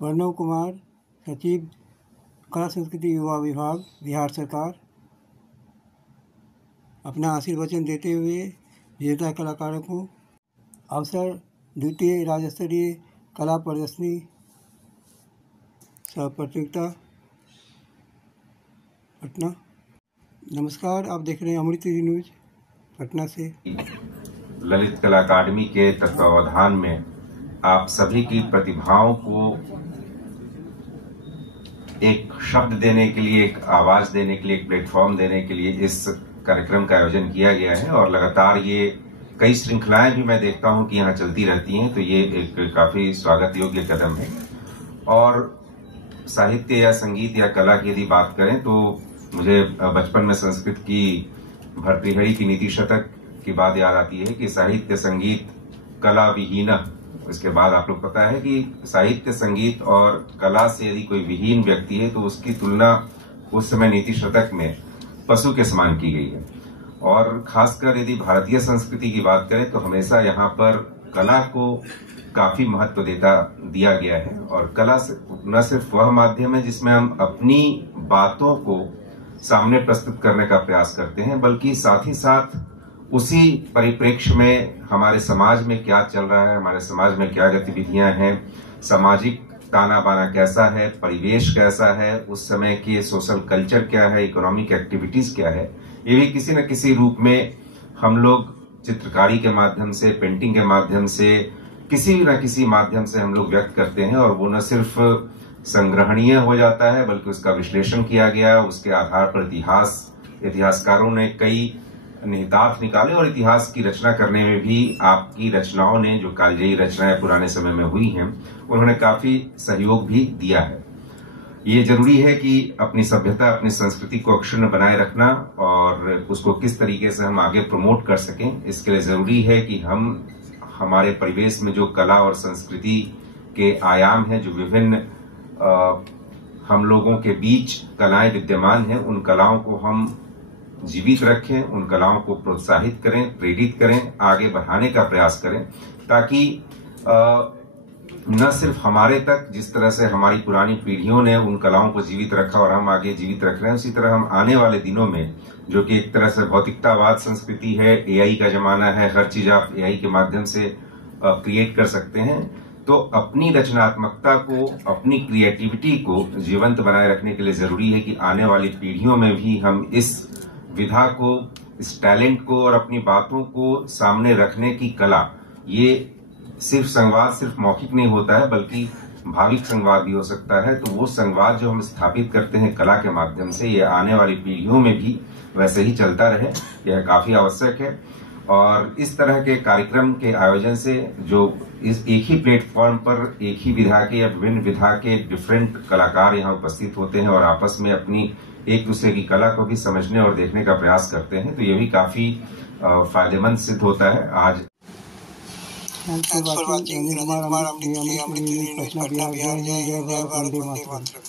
प्रणव कुमार, सचिव कला संस्कृति युवा विभाग, बिहार सरकार, अपना आशीर्वचन देते हुए विजेता कलाकारों को अवसर द्वितीय राज्य स्तरीय कला प्रदर्शनी सह प्रतियोगिता पटना। नमस्कार, आप देख रहे हैं अमृत न्यूज पटना से। ललित कला अकादमी के तत्वावधान में आप सभी की प्रतिभाओं को एक शब्द देने के लिए, एक आवाज देने के लिए, एक प्लेटफॉर्म देने के लिए इस कार्यक्रम का आयोजन किया गया है और लगातार ये कई श्रृंखलाएं भी मैं देखता हूं कि यहाँ चलती रहती हैं, तो ये एक काफी स्वागत योग्य कदम है। और साहित्य या संगीत या कला की यदि बात करें तो मुझे बचपन में संस्कृत की भर्तृहरि की नीति शतक की बात याद आती है कि साहित्य संगीत कला विहीन। इसके बाद आप लोग पता है कि साहित्य संगीत और कला से यदि कोई विहीन व्यक्ति है तो उसकी तुलना उस समय नीति शतक में पशु के समान की गई है। और खासकर यदि भारतीय संस्कृति की बात करें तो हमेशा यहाँ पर कला को काफी महत्व दिया गया है। और कला न सिर्फ वह माध्यम है जिसमें हम अपनी बातों को सामने प्रस्तुत करने का प्रयास करते हैं, बल्कि साथ ही साथ उसी परिप्रेक्ष्य में हमारे समाज में क्या चल रहा है, हमारे समाज में क्या गतिविधियां हैं, सामाजिक ताना बाना कैसा है, परिवेश कैसा है, उस समय के सोशल कल्चर क्या है, इकोनॉमिक एक्टिविटीज क्या है, ये भी किसी न किसी रूप में हम लोग चित्रकारी के माध्यम से, पेंटिंग के माध्यम से, किसी न किसी माध्यम से हम लोग व्यक्त करते हैं। और वो न सिर्फ संग्रहणीय हो जाता है बल्कि उसका विश्लेषण किया गया, उसके आधार पर इतिहासकारों ने कई निहितार्थ निकाले और इतिहास की रचना करने में भी आपकी रचनाओं ने, जो कालजयी रचनाएं पुराने समय में हुई हैं, उन्होंने काफी सहयोग भी दिया है। ये जरूरी है कि अपनी सभ्यता, अपनी संस्कृति को अक्षुण्ण बनाए रखना और उसको किस तरीके से हम आगे प्रमोट कर सकें, इसके लिए जरूरी है कि हम हमारे परिवेश में जो कला और संस्कृति के आयाम हैं, जो विभिन्न हम लोगों के बीच कलाएं विद्यमान हैं, उन कलाओं को हम जीवित रखें, उन कलाओं को प्रोत्साहित करें, प्रेरित करें, आगे बढ़ाने का प्रयास करें, ताकि न सिर्फ हमारे तक जिस तरह से हमारी पुरानी पीढ़ियों ने उन कलाओं को जीवित रखा और हम आगे जीवित रख रहे हैं, उसी तरह हम आने वाले दिनों में, जो कि एक तरह से भौतिकतावाद संस्कृति है, एआई का जमाना है, हर चीज आप एआई के माध्यम से क्रिएट कर सकते हैं, तो अपनी रचनात्मकता को, अपनी क्रिएटिविटी को जीवंत बनाए रखने के लिए जरूरी है कि आने वाली पीढ़ियों में भी हम इस विधा को, इस टैलेंट को और अपनी बातों को सामने रखने की कला, ये सिर्फ संवाद सिर्फ मौखिक नहीं होता है बल्कि भाविक संवाद भी हो सकता है। तो वो संवाद जो हम स्थापित करते हैं कला के माध्यम से, ये आने वाली पीढ़ियों में भी वैसे ही चलता रहे, यह काफी आवश्यक है। और इस तरह के कार्यक्रम के आयोजन से जो इस एक ही प्लेटफॉर्म पर एक ही विधा के या विभिन्न विधा के डिफरेंट कलाकार यहाँ उपस्थित होते हैं और आपस में अपनी एक दूसरे की कला को भी समझने और देखने का प्रयास करते हैं, तो ये भी काफी फायदेमंद सिद्ध होता है। आज Thanks for watching. Rajan Kumar, Amrit News, Patna, Bihar. Jai Hind, Jai Bharat, Vande Mataram।